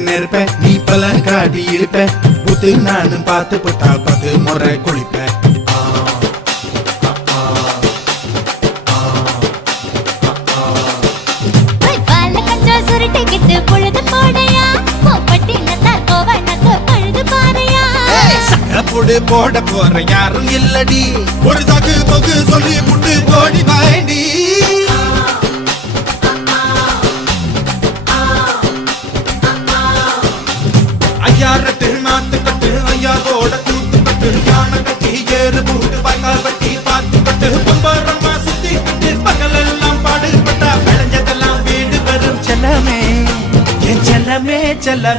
நெருப்ப நீ பல காட்டி இருப்ப புத்து நானும் பார்த்து புட்டா 10 முறை குளிப்பேன். போட போற யாரும் இல்லடி ஒரு சாக்கு போக்கு சொல்லி புட்டு போடி பாயண்டி. ஐயாரத்து நாத்து கட்டு ஐயாவோட கூத்து கட்டு யானை கட்டி ஏறு பூட்டு பாய்க்கால் வட்டி பார்த்து கட்டு பம்பரமா சுத்தி கட்டு பகல் எல்லாம் பாடுபட்டா விளைஞ்சதெல்லாம் வீடு வரும் செல்லமே என் செல்லமே செல்ல